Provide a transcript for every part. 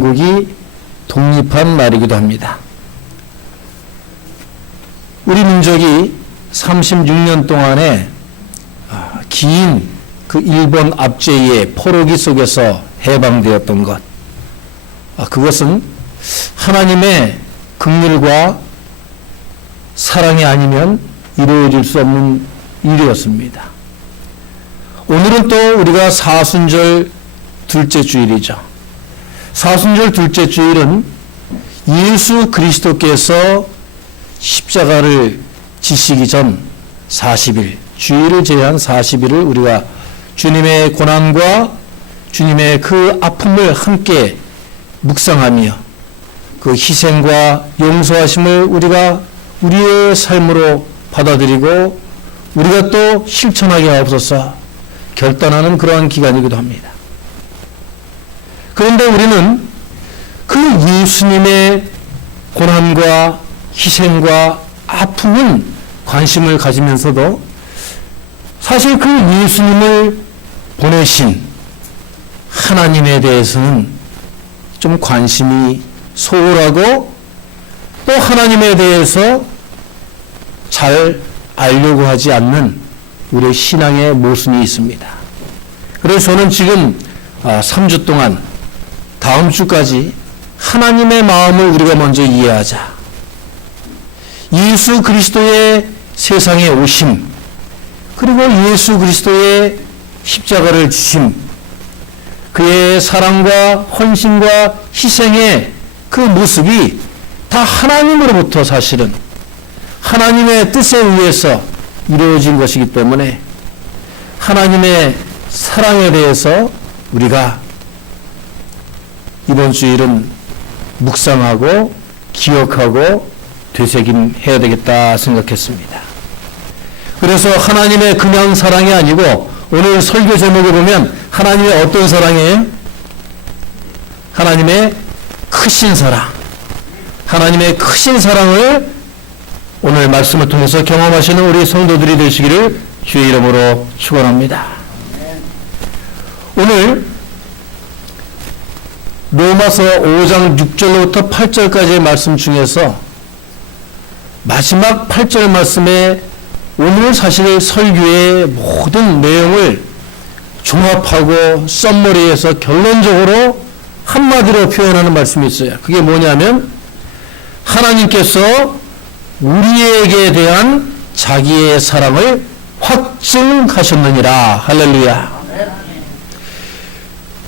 한국이 독립한 날이기도 합니다. 우리 민족이 36년 동안에 긴 그 일본 압제의 포로기 속에서 해방되었던 것, 그것은 하나님의 긍휼과 사랑이 아니면 이루어질 수 없는 일이었습니다. 오늘은 또 우리가 사순절 둘째 주일이죠. 사순절 둘째 주일은 예수 그리스도께서 십자가를 지시기 전 40일, 주일을 제한 40일을 우리가 주님의 고난과 주님의 그 아픔을 함께 묵상하며 그 희생과 용서하심을 우리가 우리의 삶으로 받아들이고 우리가 또 실천하게 하옵소서 결단하는 그러한 기간이기도 합니다. 그런데 우리는 그 예수님의 고난과 희생과 아픔은 관심을 가지면서도 사실 그 예수님을 보내신 하나님에 대해서는 좀 관심이 소홀하고 또 하나님에 대해서 잘 알려고 하지 않는 우리의 신앙의 모순이 있습니다. 그래서 저는 지금 3주 동안 다음 주까지 하나님의 마음을 우리가 먼저 이해하자. 예수 그리스도의 세상에 오심, 그리고 예수 그리스도의 십자가를 지심, 그의 사랑과 헌신과 희생의 그 모습이 다 하나님으로부터 사실은 하나님의 뜻에 의해서 이루어진 것이기 때문에 하나님의 사랑에 대해서 우리가 이번 주일은 묵상하고 기억하고 되새김해야 되겠다 생각했습니다. 그래서 하나님의 그냥 사랑이 아니고 오늘 설교 제목에 보면 하나님의 어떤 사랑이에요? 하나님의 크신 사랑. 하나님의 크신 사랑을 오늘 말씀을 통해서 경험하시는 우리 성도들이 되시기를 주의 이름으로 축원합니다. 오늘 로마서 5장 6절로부터 8절까지의 말씀 중에서 마지막 8절 말씀에 오늘 사실 설교의 모든 내용을 종합하고 썸머리해서 결론적으로 한마디로 표현하는 말씀이 있어요. 그게 뭐냐면 하나님께서 우리에게 대한 자기의 사랑을 확증하셨느니라. 할렐루야.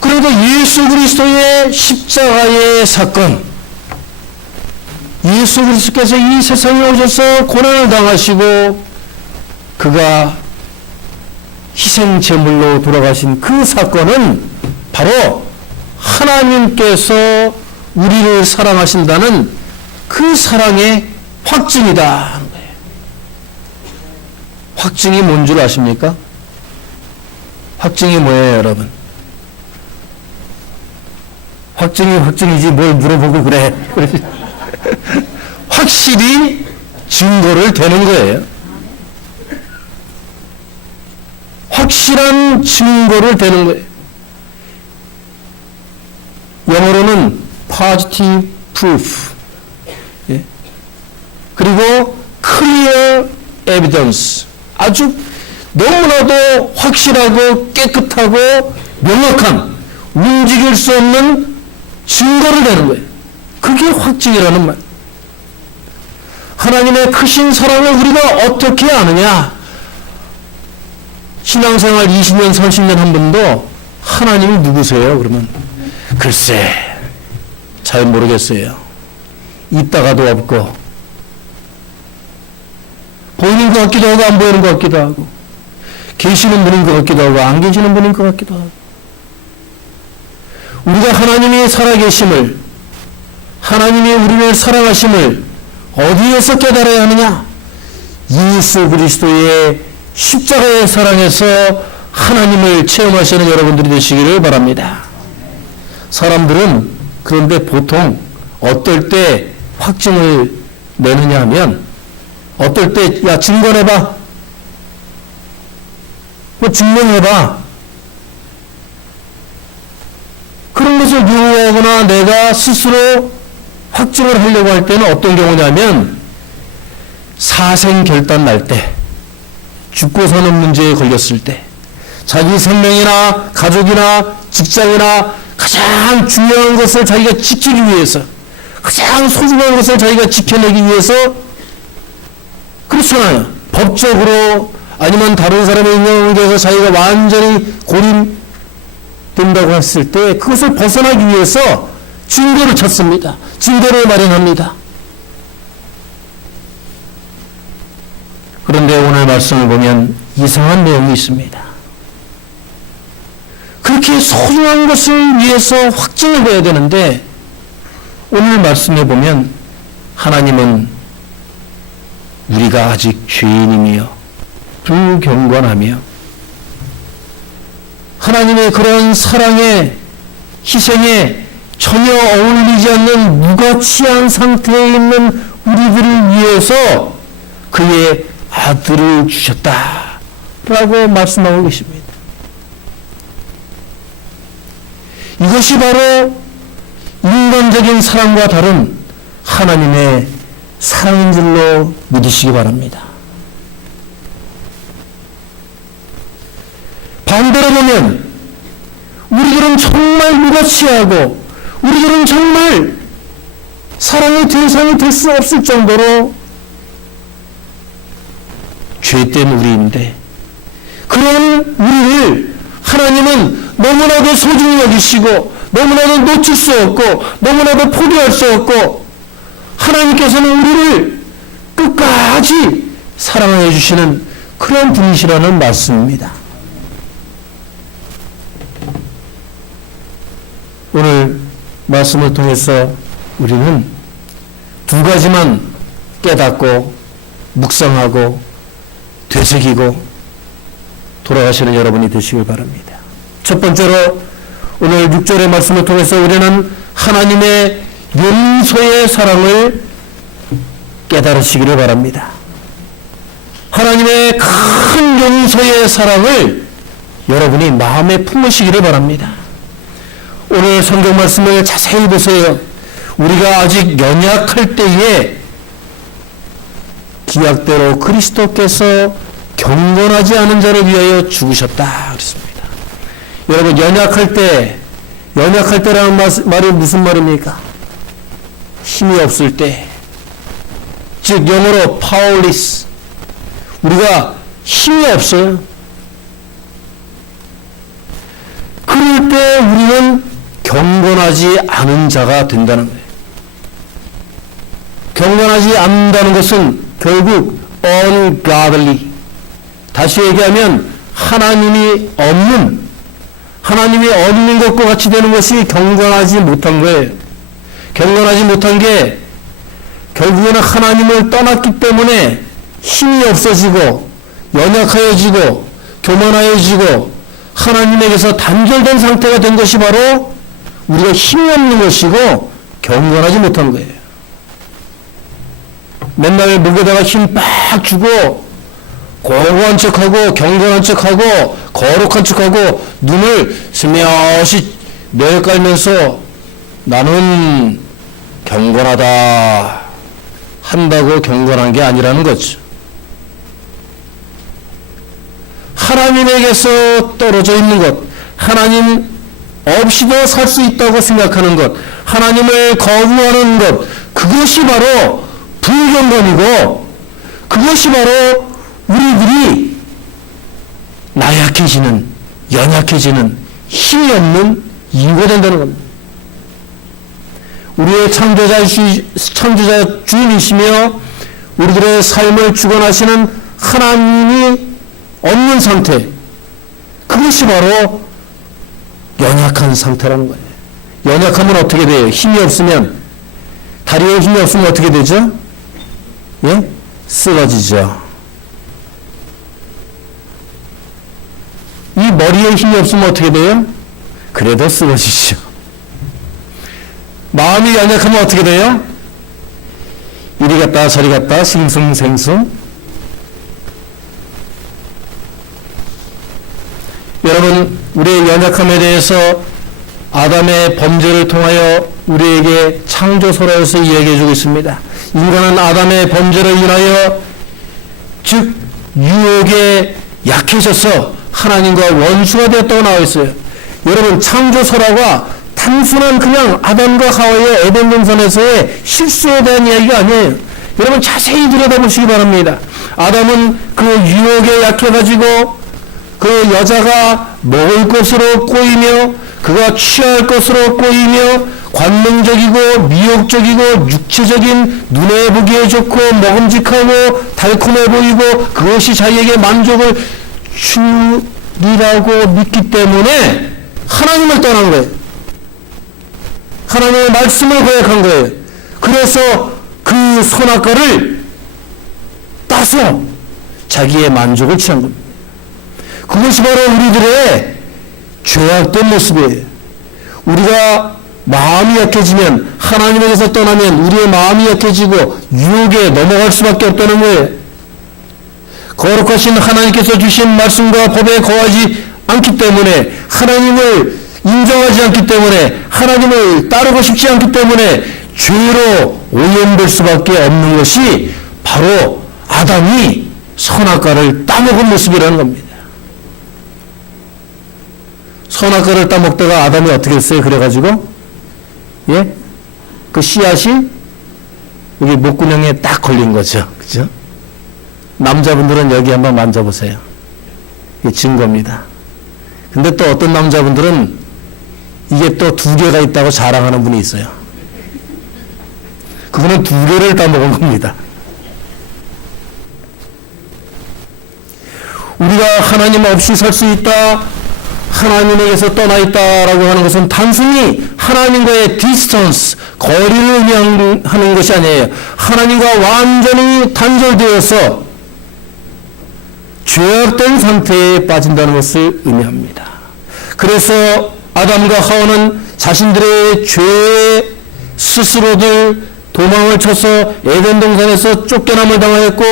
그리고 예수 그리스도의 십자가의 사건, 예수 그리스도께서 이 세상에 오셔서 고난을 당하시고 그가 희생 제물로 돌아가신 그 사건은 바로 하나님께서 우리를 사랑하신다는 그 사랑의 확증이다. 확증이 뭔 줄 아십니까? 확증이 뭐예요, 여러분? 확증이 확증이지 뭘 물어보고 그래. 확실히 증거를 대는 거예요. 확실한 증거를 대는 거예요. 영어로는 positive proof, 예? 그리고 clear evidence, 아주 너무나도 확실하고 깨끗하고 명확한 움직일 수 없는 증거를 대는 거예요. 그게 확증이라는 말. 하나님의 크신 사랑을 우리가 어떻게 아느냐? 신앙생활 20년, 30년 한 분도 하나님이 누구세요? 그러면 글쎄 잘 모르겠어요. 있다가도 없고 보이는 것 같기도 하고 안 보이는 것 같기도 하고 계시는 분인 것 같기도 하고 안 계시는 분인 것 같기도 하고 우리가 하나님이 살아계심을 하나님이 우리를 사랑하심을 어디에서 깨달아야 하느냐? 예수 그리스도의 십자가의 사랑에서 하나님을 체험하시는 여러분들이 되시기를 바랍니다. 사람들은 그런데 보통 어떨 때 확증을 내느냐 하면 어떨 때 야 증거해봐, 뭐 증명해봐, 그런 것을 요구하고 확증하거나 내가 스스로 확증을 하려고 할 때는 어떤 경우냐면 사생결단 날 때, 죽고 사는 문제에 걸렸을 때, 자기 생명이나 가족이나 직장이나 가장 중요한 것을 자기가 지키기 위해서, 가장 소중한 것을 자기가 지켜내기 위해서, 그렇잖아요. 법적으로 아니면 다른 사람의 인간관계에서 자기가 완전히 고립된다고 했을 때 그것을 벗어나기 위해서 증거를 찾습니다. 증거를 마련합니다. 그런데 오늘 말씀을 보면 이상한 내용이 있습니다. 그렇게 소중한 것을 위해서 확증을 해야 되는데 오늘 말씀에 보면 하나님은 우리가 아직 죄인이며 불경건하며 하나님의 그런 사랑에 희생에 전혀 어울리지 않는 무가치한 상태에 있는 우리들을 위해서 그의 아들을 주셨다라고 말씀하고 계십니다. 이것이 바로 인간적인 사랑과 다른 하나님의 사랑인 줄로 믿으시기 바랍니다. 반대로 보면 우리들은 정말 무가치하고 우리들은 정말 사랑의 대상이 될 수 없을 정도로 죄된 우리인데 그런 우리를 하나님은 너무나도 소중히 여기시고 너무나도 놓칠 수 없고 너무나도 포기할 수 없고 하나님께서는 우리를 끝까지 사랑해 주시는 그런 분이시라는 말씀입니다. 오늘 말씀을 통해서 우리는 두 가지만 깨닫고 묵상하고 되새기고 돌아가시는 여러분이 되시길 바랍니다. 첫 번째로 오늘 6절의 말씀을 통해서 우리는 하나님의 용서의 사랑을 깨달으시기를 바랍니다. 하나님의 큰 용서의 사랑을 여러분이 마음에 품으시기를 바랍니다. 오늘 성경 말씀을 자세히 보세요. 우리가 아직 연약할 때에 기약대로 그리스도께서 경건하지 않은 자를 위하여 죽으셨다 그랬습니다. 여러분 연약할 때라는 말이 무슨 말입니까? 힘이 없을 때, 즉 영어로 powerless. 우리가 힘이 없어요. 그럴 때 우리는 경건하지 않은 자가 된다는 거예요. 경건하지 않는다는 것은 결국 ungodly. 다시 얘기하면 하나님이 없는 것과 같이 되는 것이 경건하지 못한 거예요. 경건하지 못한 게 결국에는 하나님을 떠났기 때문에 힘이 없어지고 연약해지고 교만해지고 하나님에게서 단절된 상태가 된 것이 바로 우리가 힘이 없는 것이고 경건하지 못한 거예요. 맨날 목에다가 힘 빡 주고 고고한 척하고 경건한 척하고 거룩한 척하고 눈을 스며시 내깔면서 나는 경건하다 한다고 경건한 게 아니라는 거죠. 하나님에게서 떨어져 있는 것, 하나님 없이도 살 수 있다고 생각하는 것, 하나님을 거부하는 것, 그것이 바로 불경건이고 그것이 바로 우리들이 나약해지는, 연약해지는, 힘이 없는 이유가 된다는 겁니다. 우리의 창조자 주님이시며 우리들의 삶을 주관하시는 하나님이 없는 상태, 그것이 바로 연약한 상태라는 거예요. 연약하면 어떻게 돼요? 힘이 없으면, 다리에 힘이 없으면 어떻게 되죠? 예? 쓰러지죠. 이 머리에 힘이 없으면 어떻게 돼요? 그래도 쓰러지죠. 마음이 연약하면 어떻게 돼요? 이리 갔다 저리 갔다 싱숭생숭. 여러분, 우리의 연약함에 대해서 아담의 범죄를 통하여 우리에게 창조설에서 이야기해주고 있습니다. 인간은 아담의 범죄로 인하여 즉 유혹에 약해져서 하나님과 원수가 되었다고 나와 있어요. 여러분, 창조설화가 단순한 그냥 아담과 하와의 에덴 동산에서의 실수에 대한 이야기가 아니에요. 여러분 자세히 들여다보시기 바랍니다. 아담은 그 유혹에 약해가지고 그 여자가 먹을 것으로 꼬이며 그가 취할 것으로 꼬이며 관능적이고 미혹적이고 육체적인 눈에 보기에 좋고 먹음직하고 달콤해 보이고 그것이 자기에게 만족을 주리라고 믿기 때문에 하나님을 떠난 거예요. 하나님의 말씀을 거역한 거예요. 그래서 그 선악과를 따서 자기의 만족을 취한 겁니다. 그것이 바로 우리들의 죄악된 모습이에요. 우리가 마음이 약해지면, 하나님에게서 떠나면 우리의 마음이 약해지고 유혹에 넘어갈 수밖에 없다는 거예요. 거룩하신 하나님께서 주신 말씀과 법에 거하지 않기 때문에, 하나님을 인정하지 않기 때문에, 하나님을 따르고 싶지 않기 때문에 죄로 오염될 수밖에 없는 것이 바로 아담이 선악과를 따먹은 모습이라는 겁니다. 선악과를 따먹다가 아담이 어떻게 했어요? 그래가지고 그 씨앗이 여기 목구멍에 딱 걸린 거죠. 그죠? 남자분들은 여기 한번 만져보세요. 이게 증거입니다. 근데 또 어떤 남자분들은 이게 또 2개가 있다고 자랑하는 분이 있어요. 그거는 2개를 따먹은 겁니다. 우리가 하나님 없이 살 수 있다, 하나님에게서 떠나 있다라고 하는 것은 단순히 하나님과의 디스턴스, 거리를 의미하는 것이 아니에요. 하나님과 완전히 단절되어서 죄악된 상태에 빠진다는 것을 의미합니다. 그래서 아담과 하와는 자신들의 죄에 스스로들 도망을 쳐서 에덴 동산에서 쫓겨남을 당하였고,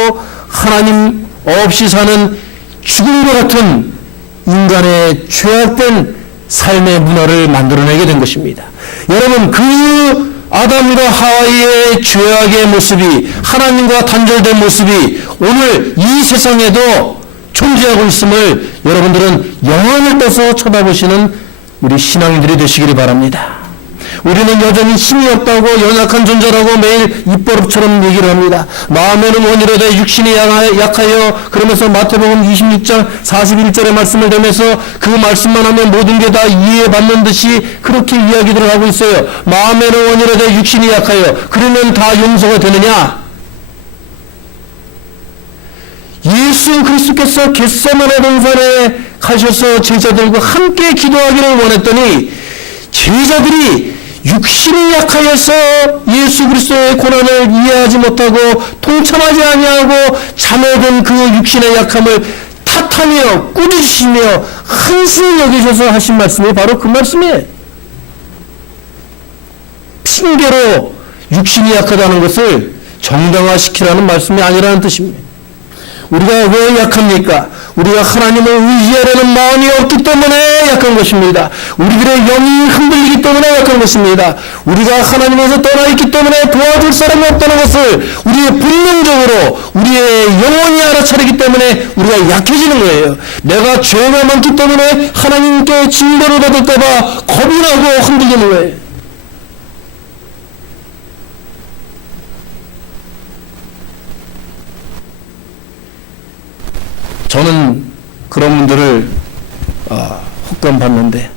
하나님 없이 사는 죽음과 같은 인간의 죄악된 삶의 문화를 만들어내게 된 것입니다. 여러분, 그 아담과 하와의 죄악의 모습이, 하나님과 단절된 모습이 오늘 이 세상에도 존재하고 있음을 여러분들은 영혼을 떠서 쳐다보시는 우리 신앙인들이 되시기를 바랍니다. 우리는 여전히 힘이 없다고, 연약한 존재라고 매일 입버릇처럼 얘기를 합니다. 마음에는 원이로되 육신이 약하여, 그러면서 마태복음 26장 41절의 말씀을 대면서 그 말씀만 하면 모든 게 다 이해받는 듯이 그렇게 이야기들을 하고 있어요. 마음에는 원이로되 육신이 약하여, 그러면 다 용서가 되느냐? 예수 그리스도께서 겟세마네 동산에 가셔서 제자들과 함께 기도하기를 원했더니, 제자들이 육신이 약하여서 예수 그리스도의 고난을 이해하지 못하고 동참하지 아니하고 잠에든 그 육신의 약함을 탓하며 꾸짖으시며 한심히 여기셔서 하신 말씀이 바로 그 말씀이에요. 핑계로 육신이 약하다는 것을 정당화시키라는 말씀이 아니라는 뜻입니다. 우리가 왜 약합니까? 우리가 하나님을 의지하려는 마음이 없기 때문에 약한 것입니다. 우리들의 영이 흔들리기 때문에 약한 것입니다. 우리가 하나님에서 떠나 있기 때문에 도와줄 사람이 없다는 것을 우리의 본능적으로 우리의 영혼이 알아차리기 때문에 우리가 약해지는 거예요. 내가 죄가 많기 때문에 하나님께 징벌을 받을까 봐 겁이 나고 흔들리는 거예요. 저는 그런 분들을 혹감 봤는데,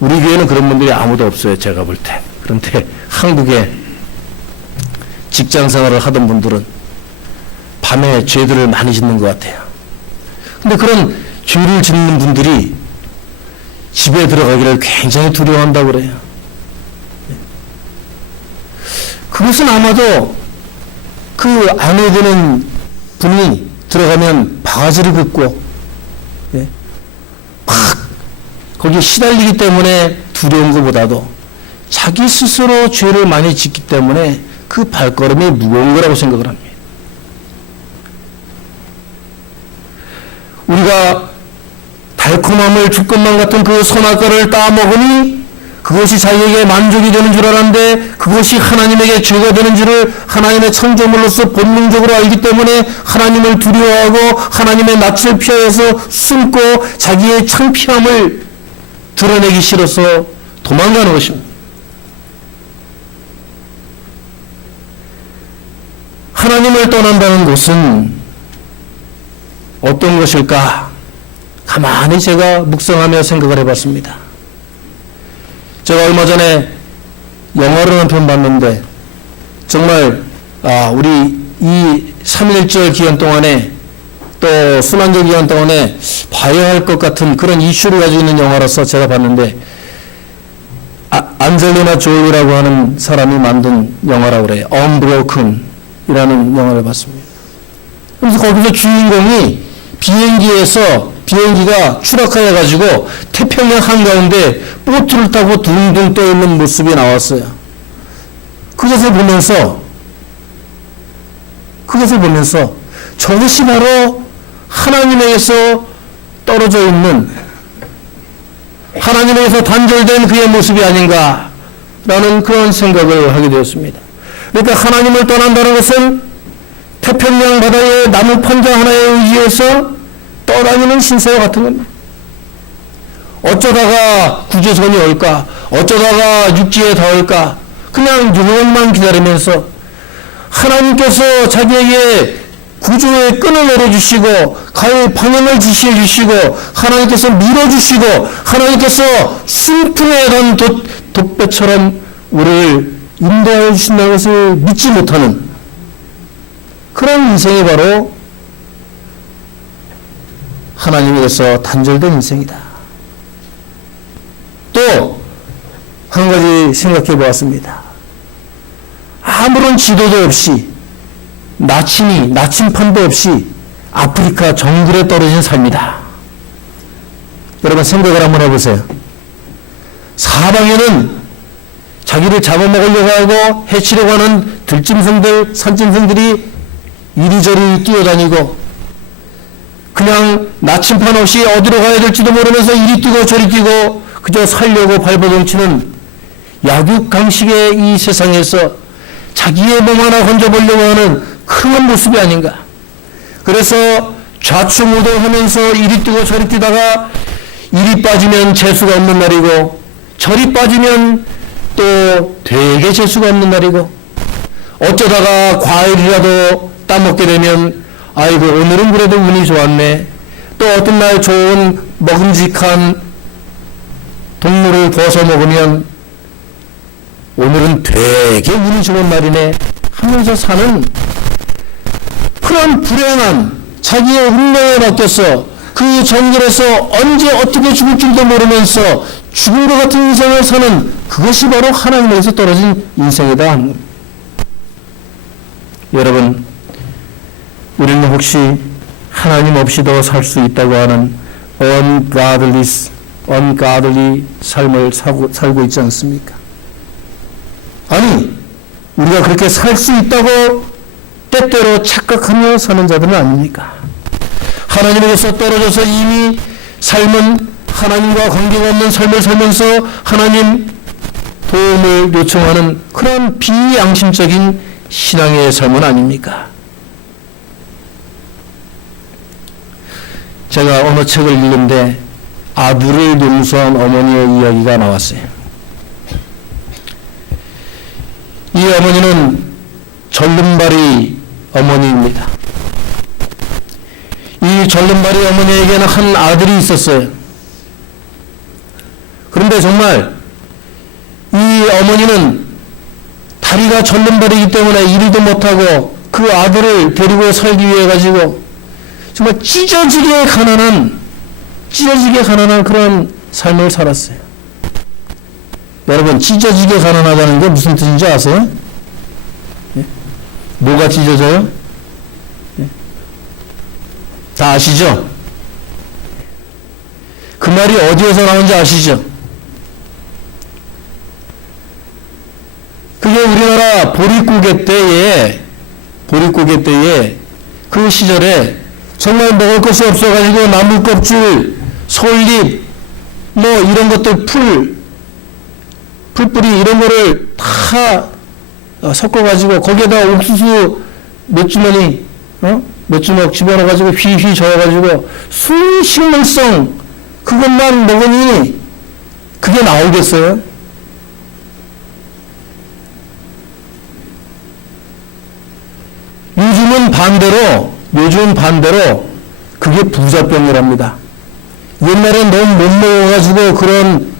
우리 교회는 그런 분들이 아무도 없어요, 제가 볼 때. 그런데 한국에 직장 생활을 하던 분들은 밤에 죄들을 많이 짓는 것 같아요. 근데 그런 죄를 짓는 분들이 집에 들어가기를 굉장히 두려워한다고 그래요. 그것은 아마도 그 안에 드는 분이 들어가면 바가지를 긋고 막 거기에 시달리기 때문에 두려운 것보다도 자기 스스로 죄를 많이 짓기 때문에 그 발걸음이 무거운 거라고 생각을 합니다. 우리가 달콤함을 줄 것만 같은 그 선악과를 따먹으니 그것이 자기에게 만족이 되는 줄 알았는데 그것이 하나님에게 죄가 되는 줄을 하나님의 창조물로서 본능적으로 알기 때문에 하나님을 두려워하고 하나님의 낯을 피하여서 숨고 자기의 창피함을 드러내기 싫어서 도망가는 것입니다. 하나님을 떠난다는 것은 어떤 것일까? 가만히 제가 묵상하며 생각을 해봤습니다. 제가 얼마 전에 영화를 한 편 봤는데 정말 우리 이 3.1절 기간 동안에 또 순환절 기간 동안에 봐야 할 것 같은 그런 이슈를 가지고 있는 영화라서 제가 봤는데 안젤리나 졸리라고 하는 사람이 만든 영화라고 그래요. Unbroken 이라는 영화를 봤습니다. 그래서 거기서 주인공이 비행기가 추락하여 가지고 태평양 한가운데 보트를 타고 둥둥 떠 있는 모습이 나왔어요. 그것을 보면서 저것이 바로 하나님에게서 떨어져 있는 하나님에게서 단절된 그의 모습이 아닌가라는 그런 생각을 하게 되었습니다. 그러니까 하나님을 떠난다는 것은 태평양 바다의 나무 판자 하나에 의지해서 떠다니는 신세와 같은 겁니다. 어쩌다가 구조선이 올까? 어쩌다가 육지에 닿을까? 그냥 유명만 기다리면서 하나님께서 자기에게 구조의 끈을 내려주시고 갈 방향을 지시해 주시고 하나님께서 밀어주시고 하나님께서 순풍에 단 돛배처럼 우리를 인도하여 주신다는 것을 믿지 못하는 그런 인생이 바로 하나님에게서 단절된 인생이다. 또 한 가지 생각해 보았습니다. 아무런 지도도 없이 나침판도 없이 아프리카 정글에 떨어진 삶이다. 여러분 생각을 한번 해보세요. 사방에는 자기를 잡아먹으려고 하고 해치려고 하는 들짐승들, 산짐승들이 이리저리 뛰어다니고 그냥 나침판 없이 어디로 가야 될지도 모르면서 이리 뛰고 저리 뛰고 그저 살려고 발버둥치는 약육강식의 이 세상에서 자기의 몸 하나 건져보려고 하는 큰 모습이 아닌가. 그래서 좌충우돌하면서 이리 뛰고 저리 뛰다가 이리 빠지면 재수가 없는 날이고 저리 빠지면 또 되게 재수가 없는 날이고 어쩌다가 과일이라도 따먹게 되면 아이고 오늘은 그래도 운이 좋았네. 또 어떤 날 좋은 먹음직한 동물을 구워서 먹으면 오늘은 되게 운이 좋은 날이네 하면서 사는 그런 불행한 자기의 운명에 맡겨서 그 정글에서 언제 어떻게 죽을 줄도 모르면서 죽은 것 같은 인생을 사는 그것이 바로 하나님에게서 떨어진 인생이다. 여러분, 우리는 혹시 하나님 없이도 살 수 있다고 하는 ungodly 삶을 살고 있지 않습니까? 아니, 우리가 그렇게 살 수 있다고 때때로 착각하며 사는 자들은 아닙니까? 하나님에게서 떨어져서 이미 삶은 하나님과 관계가 없는 삶을 살면서 하나님 도움을 요청하는 그런 비양심적인 신앙의 삶은 아닙니까? 제가 어느 책을 읽는데 아들을 용서한 어머니의 이야기가 나왔어요. 이 어머니는 절름발이 어머니입니다. 이 절름발이 어머니에게는 한 아들이 있었어요. 그런데 정말 이 어머니는 다리가 절름발이기 때문에 일도 못하고 그 아들을 데리고 살기 위해 가지고 정말 찢어지게 가난한 그런 삶을 살았어요. 여러분, 찢어지게 가난하다는 게 무슨 뜻인지 아세요? 예? 뭐가 찢어져요? 예? 다 아시죠? 그 말이 어디에서 나온지 아시죠? 그게 우리나라 보릿고개 때에 그 시절에 정말 먹을 것이 없어가지고 나무 껍질 솔잎, 뭐 이런 것들 풀뿌리 이런 거를 다 섞어가지고 거기에다 옥수수 몇 주머니, 몇 주먹 집어넣어가지고 휘휘 저어가지고 순식물성 그것만 먹으니 그게 나오겠어요? 요즘은 반대로 그게 부자병이랍니다. 옛날엔 너무 못 먹어가지고 그런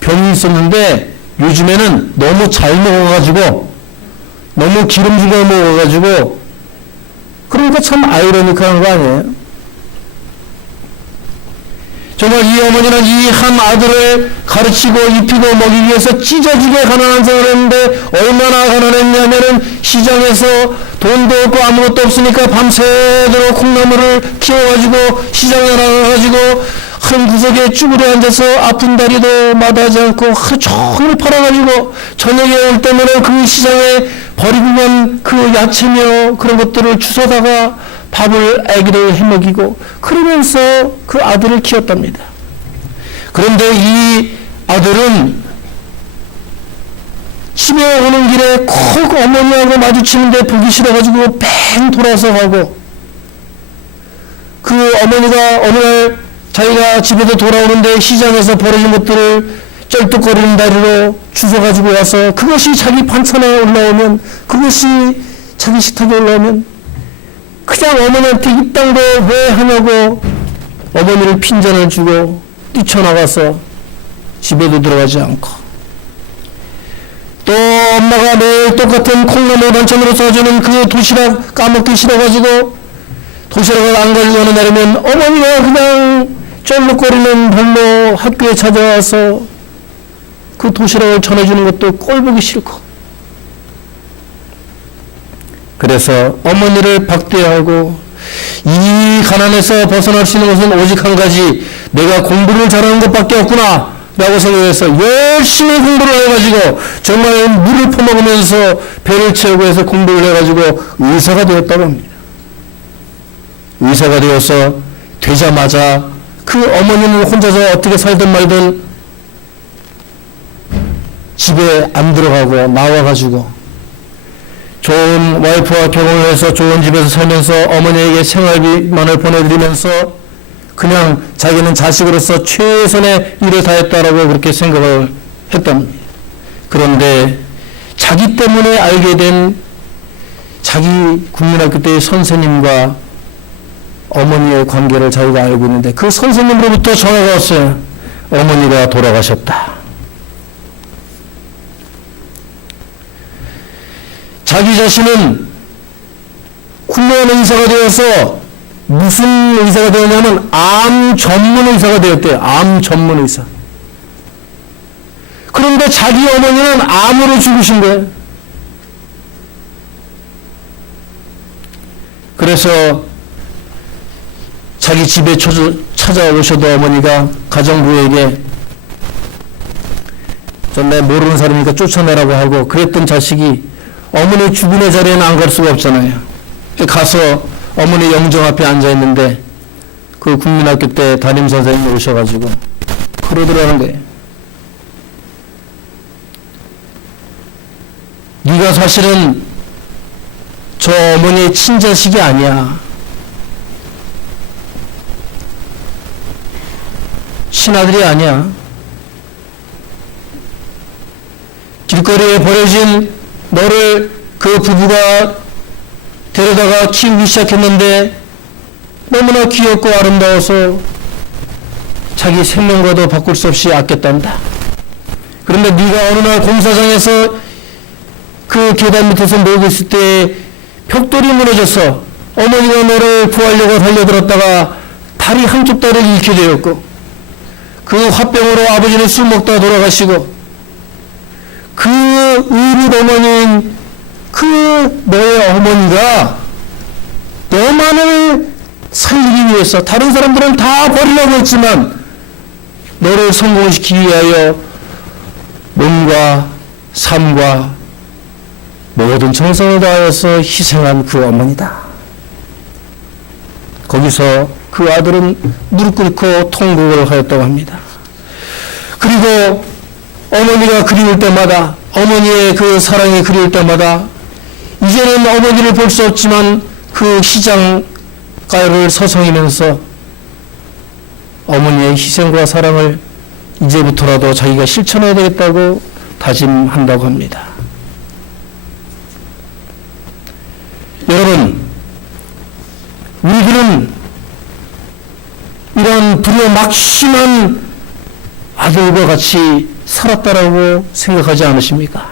병이 있었는데 요즘에는 너무 잘 먹어가지고 너무 기름진 걸 먹어가지고 그러니까 참 아이러니컬한 거 아니에요? 정말 이 어머니는 이 한 아들을 가르치고 입히고 먹이기 위해서 찢어지게 가난한 생활을 했는데 얼마나 가난했냐면은 시장에서 돈도 없고 아무것도 없으니까 밤새도록 콩나물을 키워가지고 시장에 나가가지고 한 구석에 쭈그려 앉아서 아픈 다리도 마다하지 않고 하루 종일 팔아가지고 저녁에 올 때면은 그 시장에 버리고 간 그 야채며 그런 것들을 주워다가 밥을 아기를 해먹이고 그러면서 그 아들을 키웠답니다. 그런데 이 아들은 집에 오는 길에 꼭 어머니하고 마주치는데 보기 싫어가지고 뺑 돌아서 가고 그 어머니가 어느 날 자기가 집에서 돌아오는데 시장에서 버려진 것들을 쩔뚝거리는 다리로 주워가지고 와서 그것이 자기 반찬에 올라오면 그것이 자기 식탁에 올라오면 그냥 어머니한테 입당도 왜 하냐고 어머니를 핀잔을 주고 뛰쳐나가서 집에도 들어가지 않고 또 엄마가 매일 똑같은 콩나물 반찬으로 써주는 그 도시락 까먹기 싫어가지고 도시락을 안 가지고 날이면 어머니가 그냥 쩔룩거리는 발로 학교에 찾아와서 그 도시락을 전해주는 것도 꼴보기 싫고 그래서 어머니를 박대하고 이 가난에서 벗어날 수 있는 것은 오직 한 가지 내가 공부를 잘하는 것밖에 없구나 라고 생각해서 열심히 공부를 해가지고 정말 물을 퍼먹으면서 배를 채우고 해서 공부를 해가지고 의사가 되었다고 합니다. 의사가 되어서 되자마자 그 어머니는 혼자서 어떻게 살든 말든 집에 안 들어가고 나와가지고 좋은 와이프와 결혼을 해서 좋은 집에서 살면서 어머니에게 생활비만을 보내드리면서 그냥 자기는 자식으로서 최선의 일을 다했다라고 그렇게 생각을 했답니다. 그런데 자기 때문에 알게 된 자기 국민학교 때의 선생님과 어머니의 관계를 자기가 알고 있는데 그 선생님으로부터 전화가 왔어요. 어머니가 돌아가셨다. 자기 자신은 훌륭한 의사가 되어서 무슨 의사가 되었냐면 암 전문 의사가 되었대요. 암 전문 의사. 그런데 자기 어머니는 암으로 죽으신 거예요. 그래서 자기 집에 찾아오셔도 어머니가 가정부에게 내 모르는 사람이니까 쫓아내라고 하고 그랬던 자식이 어머니 죽음의 자리에는 안 갈 수가 없잖아요. 가서 어머니 영정 앞에 앉아있는데 그 국민학교 때 담임선생님이 오셔가지고 그러더라는 거예요. 네가 사실은 저 어머니의 친자식이 아니야. 친아들이 아니야. 길거리에 버려진 너를 그 부부가 데려다가 키우기 시작했는데 너무나 귀엽고 아름다워서 자기 생명과도 바꿀 수 없이 아꼈단다. 그런데 네가 어느 날 공사장에서 그 계단 밑에서 놀고 있을 때 벽돌이 무너졌어. 어머니가 너를 구하려고 달려들었다가 다리 한쪽 다리를 잃게 되었고 그 화병으로 아버지는 술 먹다 돌아가시고 그 의리 어머니인 그 너의 어머니가 너만을 살리기 위해서 다른 사람들은 다 버리려고 했지만 너를 성공시키기 위하여 몸과 삶과 모든 정성을 다하여서 희생한 그 어머니다. 거기서 그 아들은 무릎 꿇고 통곡을 하였다고 합니다. 그리고 어머니가 그리울 때마다, 어머니의 그 사랑이 그리울 때마다 이제는 어머니를 볼 수 없지만 그 시장가를 서성이면서 어머니의 희생과 사랑을 이제부터라도 자기가 실천해야 되겠다고 다짐한다고 합니다. 여러분, 우리들은 이런 불효막심한 아들과 같이 살았다라고 생각하지 않으십니까?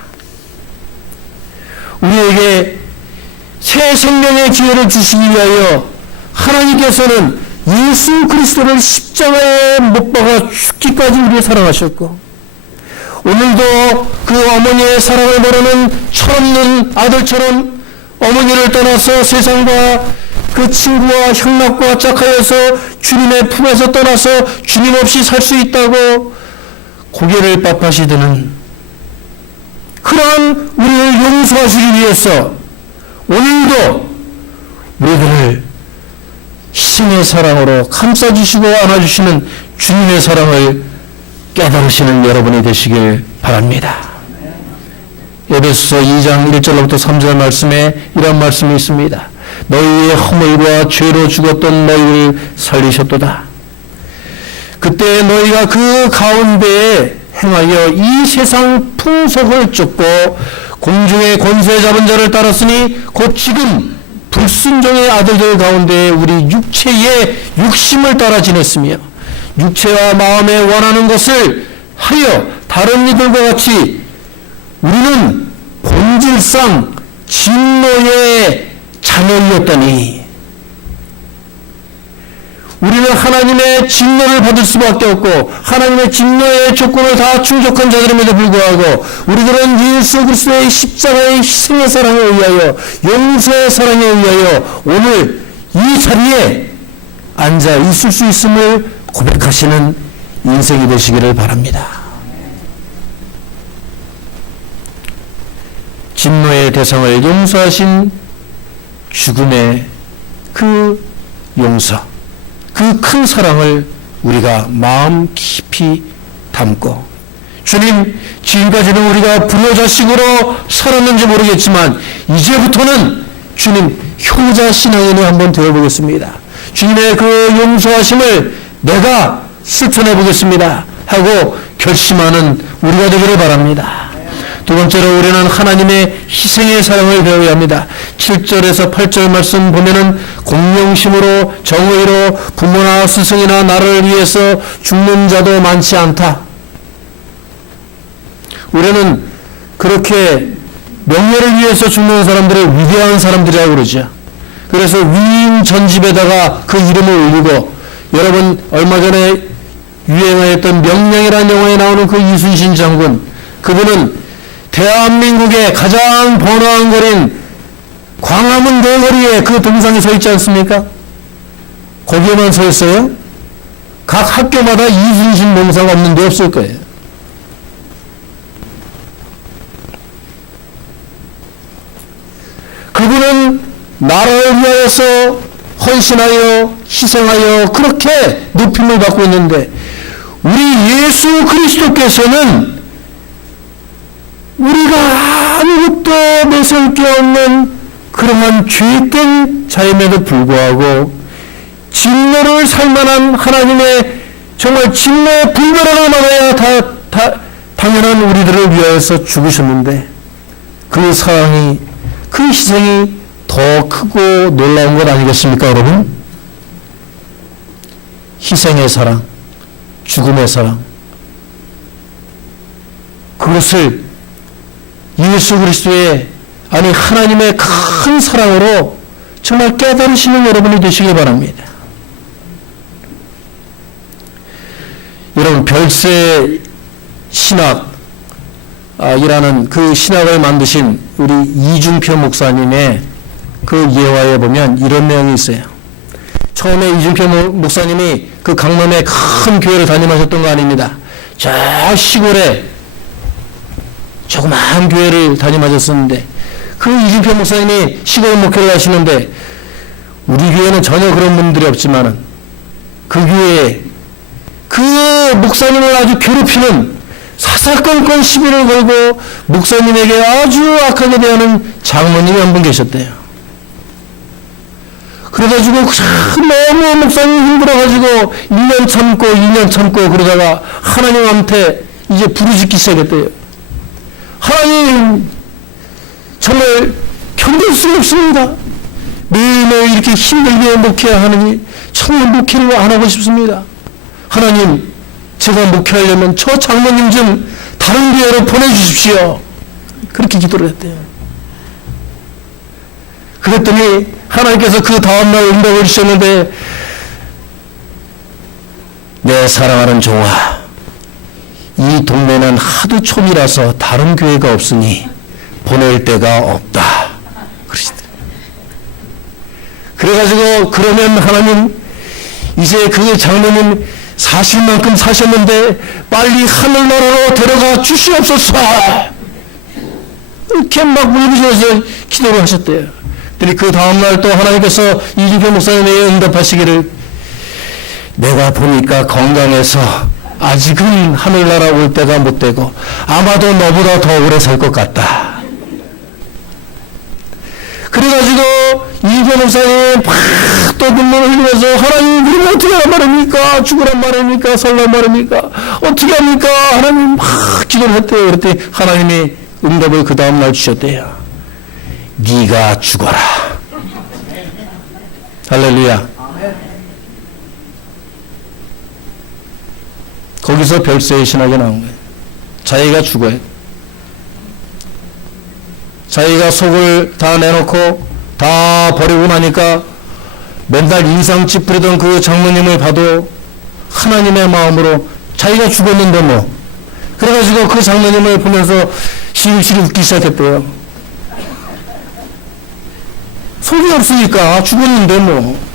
우리에게 새 생명의 기회를 주시기 위하여 하나님께서는 예수 그리스도를 십자가에 못 박아 죽기까지 우리를 사랑하셨고, 오늘도 그 어머니의 사랑을 모르는 철없는 아들처럼 어머니를 떠나서 세상과 그 친구와 형락과 짝하여서 주님의 품에서 떠나서 주님 없이 살 수 있다고 고개를 빳빳이 그러한 우리를 용서하시기 위해서 오늘도 우리들을 희생의 사랑으로 감싸주시고 안아주시는 주님의 사랑을 깨달으시는 여러분이 되시길 바랍니다. 에베소서 2장 1절로부터 3절 말씀에 이런 말씀이 있습니다. 너희의 허물과 죄로 죽었던 너희를 살리셨도다. 그때 너희가 그 가운데에 행하여 이 세상 풍속을 쫓고 공중의 권세 잡은 자를 따랐으니 곧 지금 불순종의 아들들 가운데 우리 육체의 육심을 따라 지냈으며 육체와 마음에 원하는 것을 하여 다른 이들과 같이 우리는 본질상 진노의 자녀이었더니 우리는 하나님의 진노를 받을 수밖에 없고 하나님의 진노의 조건을 다 충족한 자들임에도 불구하고 우리들은 예수 그리스도의 십자가의 희생의 사랑에 의하여 용서의 사랑에 의하여 오늘 이 자리에 앉아 있을 수 있음을 고백하시는 인생이 되시기를 바랍니다. 진노의 대상을 용서하신 죽음의 그 용서, 그 큰 사랑을 우리가 마음 깊이 담고, 주님, 지금까지는 우리가 불효자식으로 살았는지 모르겠지만 이제부터는 주님 효자 신앙인이 한번 되어보겠습니다. 주님의 그 용서하심을 내가 실천해 보겠습니다 하고 결심하는 우리가 되기를 바랍니다. 두 번째로 우리는 하나님의 희생의 사랑을 배워야 합니다. 7절에서 8절 말씀 보면은 공명심으로 정의로 부모나 스승이나 나를 위해서 죽는 자도 많지 않다. 우리는 그렇게 명예를 위해서 죽는 사람들을 위대한 사람들이라고 그러죠. 그래서 위인 전집에다가 그 이름을 올리고, 여러분 얼마 전에 유행하였던 명량이라는 영화에 나오는 그 이순신 장군, 그분은 대한민국의 가장 번화한 거리인 광화문 대거리에 그 동상이 서 있지 않습니까? 거기에만 서 있어요? 각 학교마다 이순신 동상 없는 데 없을 거예요. 그분은 나라를 위하여서 헌신하여 희생하여 그렇게 높임을 받고 있는데, 우리 예수 그리스도께서는 우리가 아무것도 내세울 게 없는 그러한 죄된 자임에도 불구하고 진노를 살만한 하나님의 정말 진노의 불멸함을 받아야 당연한 우리들을 위하여서 죽으셨는데, 그 사랑이, 그 희생이 더 크고 놀라운 것 아니겠습니까, 여러분? 희생의 사랑, 죽음의 사랑, 그것을 예수 그리스도의, 아니 하나님의 큰 사랑으로 정말 깨달으시는 여러분이 되시길 바랍니다. 여러분, 별세 신학이라는 그 신학을 만드신 우리 이중표 목사님의 그 예화에 보면 이런 내용이 있어요. 처음에 이중표 목사님이 그 강남의 큰 교회를 담임하셨던 거 아닙니다. 저 시골에 조그마한 교회를 담임하셨었는데, 그 이중표 목사님이 시골 목회를 하시는데, 우리 교회는 전혀 그런 분들이 없지만은 그 교회에 그 목사님을 아주 괴롭히는 사사건건 시비를 걸고 목사님에게 아주 악하게 대하는 장로님이 한 분 계셨대요. 그래가지고 너무 목사님 힘들어가지고 1년 참고 2년 참고 그러다가 하나님한테 이제 부르짖기 시작했대요. 하나님, 정말 견딜 수 없습니다. 매일매일 이렇게 힘들게 목회해야 하느니 정말 목회를 안 하고 싶습니다. 하나님, 제가 목회하려면 저 장로님 좀 다른 교회로 보내주십시오. 그렇게 기도를 했대요. 그랬더니 하나님께서 그 다음날 응답을 주셨는데, 내 사랑하는 종아, 이 동네는 하도 촌이라서 다른 교회가 없으니 보낼 데가 없다. 그러시더라고요. 그래가지고 그러면 하나님, 이제 그 장로님 사실 만큼 사셨는데 빨리 하늘나라로 데려가 주시옵소서. 이렇게 막 울부짖어서 기도를 하셨대요. 그 다음날 또 하나님께서 이준표 목사님에게 응답하시기를, 내가 보니까 건강해서 아직은 하늘나라 올 때가 못 되고 아마도 너보다 더 오래 살 것 같다. 그래가지고 이준표 목사님 또 눈물을 흘리면서, 하나님, 그러면 어떻게 하란 말입니까? 죽으란 말입니까? 살란 말입니까? 어떻게 합니까? 하나님 막 기도를 했대요. 그랬더니 하나님이 응답을 그 다음날 주셨대요. 네가 죽어라. 할렐루야. 거기서 별세의 신학이 나온 거예요. 자기가 죽어요. 자기가 속을 다 내놓고 다 버리고 나니까 맨날 인상 찌푸리던 그 장로님을 봐도 하나님의 마음으로 자기가 죽었는데 뭐. 그래가지고 그 장로님을 보면서 시리시리 웃기 시작했대요. 속이 없으니까 죽었는데 뭐.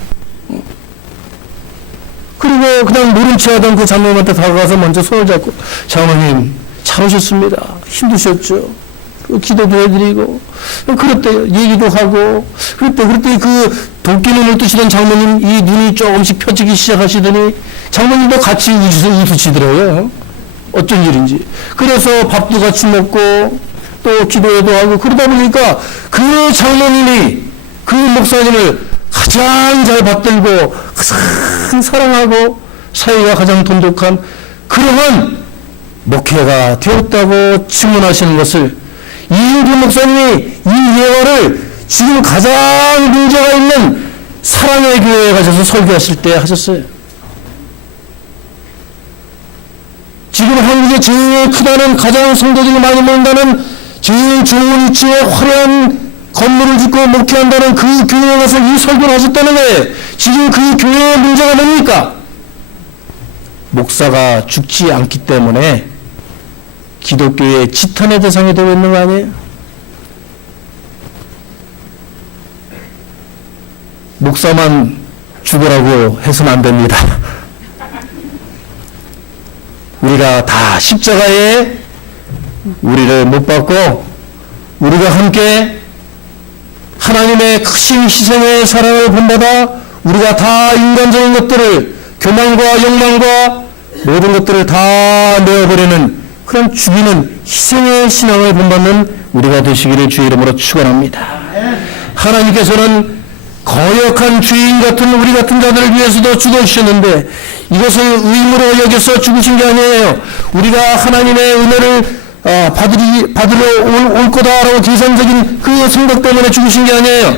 그리고 그냥 모른 체 하던 그 장로님한테 다가가서 먼저 손을 잡고, 장로님 잘 오셨습니다. 힘드셨죠? 기도도 해드리고 그랬대요. 얘기도 하고 그랬더니 그 도끼눈을 뜨시던 장모님 이 눈이 조금씩 펴지기 시작하시더니 장모님도 같이 웃으시더라고요. 어쩐 일인지. 그래서 밥도 같이 먹고 또 기도회도 하고 그러다 보니까 그 장모님이 그 목사님을 가장 잘 받들고 가장 사랑하고 사이가 가장 돈독한 그러한 목회가 되었다고 증언하시는 것을 이인규 목사님이 이 예화를 지금 가장 문제가 있는 사랑의 교회에 가셔서 설교하실 때 하셨어요. 지금 한국에 제일 크다는, 가장 성도들이 많이 모인다는, 제일 좋은 위치에 화려한 건물을 짓고 목회한다는 그 교회에 가서 이 설교를 하셨다는 거예요. 지금 그 교회의 문제가 뭡니까? 목사가 죽지 않기 때문에 기독교의 지탄의 대상이 되고 있는 거 아니에요? 목사만 죽으라고 해서는 안 됩니다. 우리가 다 십자가에 우리를 못 박고 우리가 함께 하나님의 크신 희생의 사랑을 본받아 우리가 다 인간적인 것들을, 교만과 욕망과 모든 것들을 다 내어버리는 그런 죽이는 희생의 신앙을 본받는 우리가 되시기를 주의 이름으로 축원합니다. 하나님께서는 거역한 죄인 같은 우리 같은 자들을 위해서도 죽어주셨는데 이것을 의무로 여겨서 죽으신 게 아니에요. 우리가 하나님의 은혜를 받으러 올 거다라고 계산적인 그 생각 때문에 죽으신 게 아니에요.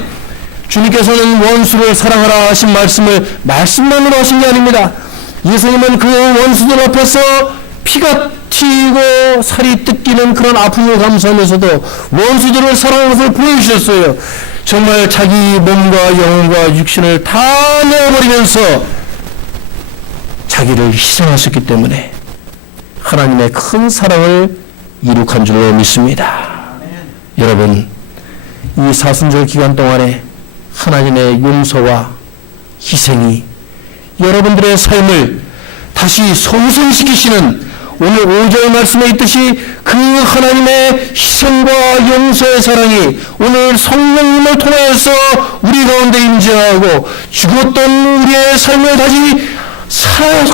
주님께서는 원수를 사랑하라 하신 말씀을 말씀만으로 하신 게 아닙니다. 예수님은 그 원수들 앞에서 피가 튀고 살이 뜯기는 그런 아픔을 감수하면서도 원수들을 사랑하는 것을 보여주셨어요. 정말 자기 몸과 영혼과 육신을 다 내어버리면서 자기를 희생하셨기 때문에 하나님의 큰 사랑을 이룩한 줄로 믿습니다. 여러분, 이 사순절 기간 동안에 하나님의 용서와 희생이 여러분들의 삶을 다시 소생시키시는 오늘 5절 말씀에 있듯이 그 하나님의 희생과 용서의 사랑이 오늘 성령님을 통하여서 우리 가운데 임재하고 죽었던 우리의 삶을 다시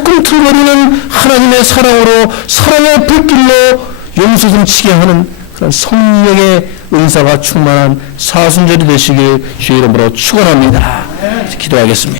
꿈틀거리는 하나님의 사랑으로 사랑의 불길로 용서 좀치게 하는 그런 성령의 은사가 충만한 사순절이 되시길 주의 이름으로 축원합니다. 기도하겠습니다.